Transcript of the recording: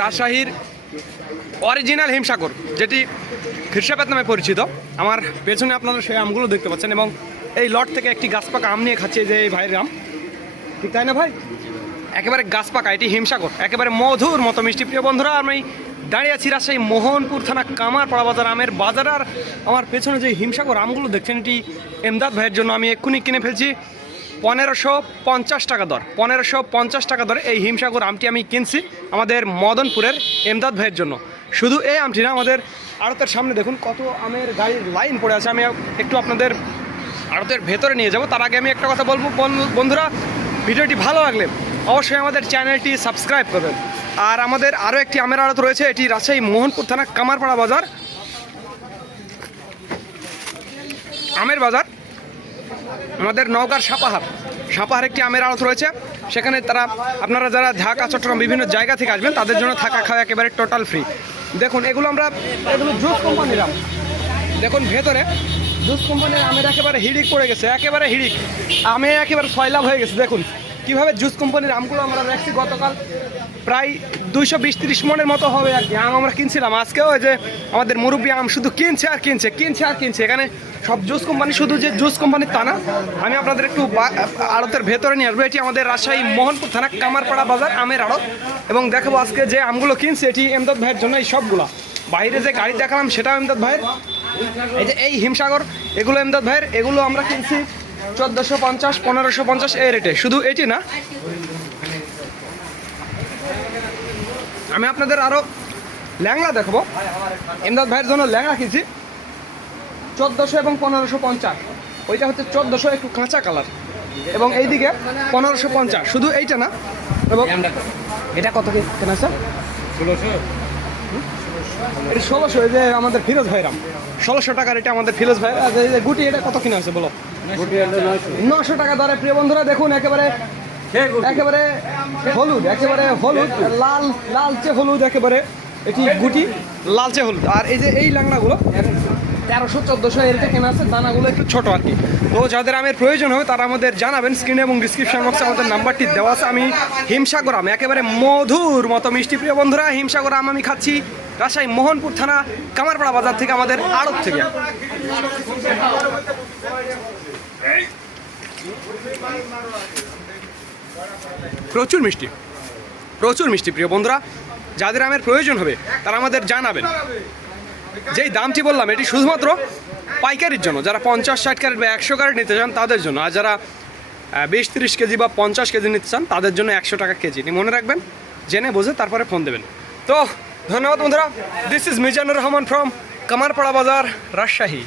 রাজশাহীর অরিজিনাল হিমসাগর যেটি খিরসাপাত নামে পরিচিত। আমার পেছনে আপনারা সেই আমগুলো দেখতে পাচ্ছেন এবং এই লট থেকে একটি গাছ পাকা আম নিয়ে খাচ্ছে যে এই ভাইয়ের আম। ঠিক তাই না ভাই? একেবারে গাছ পাকা এটি হিমসাগর একেবারে মধুর মতো মিষ্টি প্রিয় বন্ধুরা আমি দাঁড়িয়ে আছি রাজশাহী মোহনপুর থানা কামারপাড়া বাজার আমের বাজার। আর আমার পেছনে যে হিমসাগর আমগুলো দেখছেন এটি এমদাদ ভাইয়ের জন্য আমি এক্ষুনি কিনে ফেলছি। পনেরোশো পঞ্চাশ টাকা দর, পনেরোশো পঞ্চাশ টাকা দরে এই হিমসাগর আমটি আমি কিনছি আমাদের মদনপুরের এমদাদ ভাইয়ের জন্য। শুধু এই আমটি না, আমাদের আড়তের সামনে দেখুন কত আমের গাড়ির লাইন পড়ে আছে। আমি একটু আপনাদের আড়তের ভেতরে নিয়ে যাব। তার আগে আমি একটা কথা বলব। বন- বন্ধুরা ভিডিওটি ভালো লাগলে অবশ্যই আমাদের চ্যানেলটি সাবস্ক্রাইব করবেন। আর আমাদের আরও একটি আমের আড়ত রয়েছে, এটি রাজশাহী মোহনপুর থানা কামারপাড়া বাজার। আমের বাজার, আমাদের নওগাঁর সাপাহার। সাপাহার একটি আমের আড়ত রয়েছে, সেখানে তারা, আপনারা যারা ঢাকা, চট্টগ্রাম বিভিন্ন জায়গা থেকে আসবেন, তাদের জন্য থাকা খাওয়া একেবারে টোটাল ফ্রি দেখুন, এগুলো আমরা, এগুলো জুস কোম্পানির আম দেখুন, ভেতরে জুস কোম্পানির আমের একেবারে হিড়িক পড়ে গেছে, একেবারে হিড়িক। আমে একেবারে সয়লাভ হয়ে গেছে, দেখুন। কীভাবে জুস কোম্পানির আমগুলো আমরা রাখছি গতকাল? প্রায় দুইশো বিশ তিরিশ মনের মতো হবে আর কি। আম আমরা কিনছিলাম। আজকেও যে আমাদের মুরব্বী আম শুধু কিনছে আর কিনছে কিনছে আর কিনছে। এখানে সব জুস কোম্পানি, শুধু যে জুস কোম্পানির তা না, আমি আপনাদের একটু আড়তের ভেতরে নিয়ে আসব। এটি আমাদের রাজশাহী মোহনপুর থানা কামারপাড়া বাজার আমের আড়ত। এবং দেখাবো আজকে যে আমগুলো কিনছে, এটি এমদাদ ভাইয়ের জন্য এই সবগুলা। বাইরে যে গাড়ি দেখালাম, সেটাও এমদাদ ভাইয়ের। এই যে এই হিমসাগর, এগুলো এমদাদ ভাইয়ের। এগুলো আমরা কিনছি চোদ্দোশো পঞ্চাশ, পনেরোশো পঞ্চাশ, এই রেটে শুধু এটি না? আমি আপনাদের আরও ল্যাংড়া দেখাবো। এমদাদ ভাইয়ের জন্য ল্যাংড়া কিনছি। চোদ্দোশো এবং পনেরোশো পঞ্চাশ। ওইটা হচ্ছে চোদ্দোশো একটু কাঁচা কালার। এবং এইদিকে পনেরোশো পঞ্চাশ। শুধু এইটা না? এবং এটা কত কেনা স্যার ষোলোশো এটা ষোলোশো। এই যে আমাদের ফিরোজ ভাইরাম। ষোলোশো টাকার এটা আমাদের ফিরোজ ভাই। এই গুটি, এটা কত কিনা আছে বলো? নশো টাকা দরে, প্রিয় বন্ধুরা, দেখুন, একেবারে একেবারে হলুদ একেবারে হলুদ, লাল, লালচে হলুদ একেবারে, এটি গুটি, লালচে হলুদ। আর এই যে এই লাংনাগুলো তেরোশো, চোদ্দোশো এর কেনা আছে, দানাগুলো একটু ছোট আর কি। তো যাদের আমের প্রয়োজন হবে তারা আমাদের জানাবেন স্ক্রিনে এবং ডিসক্রিপশন বক্সে আমাদের নাম্বারটি দেওয়া আছে। আমি হিমসাগর আম, একেবারে মধুর মতো মিষ্টি। প্রিয় বন্ধুরা, হিমসাগর আম আমি খাচ্ছি রাজশাহী মোহনপুর থানা, কামারপাড়া বাজার থেকে আমাদের আড়ত থেকে। প্রচুর মিষ্টি। প্রচুর মিষ্টি, প্রিয় বন্ধুরা। যাদের আমের প্রয়োজন হবে, তারা আমাদের জানাবেন। যেই দামটি বললাম, এটি শুধুমাত্র পাইকারির জন্য। যারা পঞ্চাশ, ষাট ক্যারেট বা একশো ক্যারেট নিতে চান, তাদের জন্য। আর যারা বিশ, তিরিশ কেজি বা পঞ্চাশ কেজি নিতে চান, তাদের জন্য একশো টাকা কেজি। মনে রাখবেন, জেনে বুঝে তারপরে ফোন দেবেন। তো, ধন্যবাদ বন্ধুরা। This is Mizanur Rahman from Kamarpara Bazar, Rajshahi.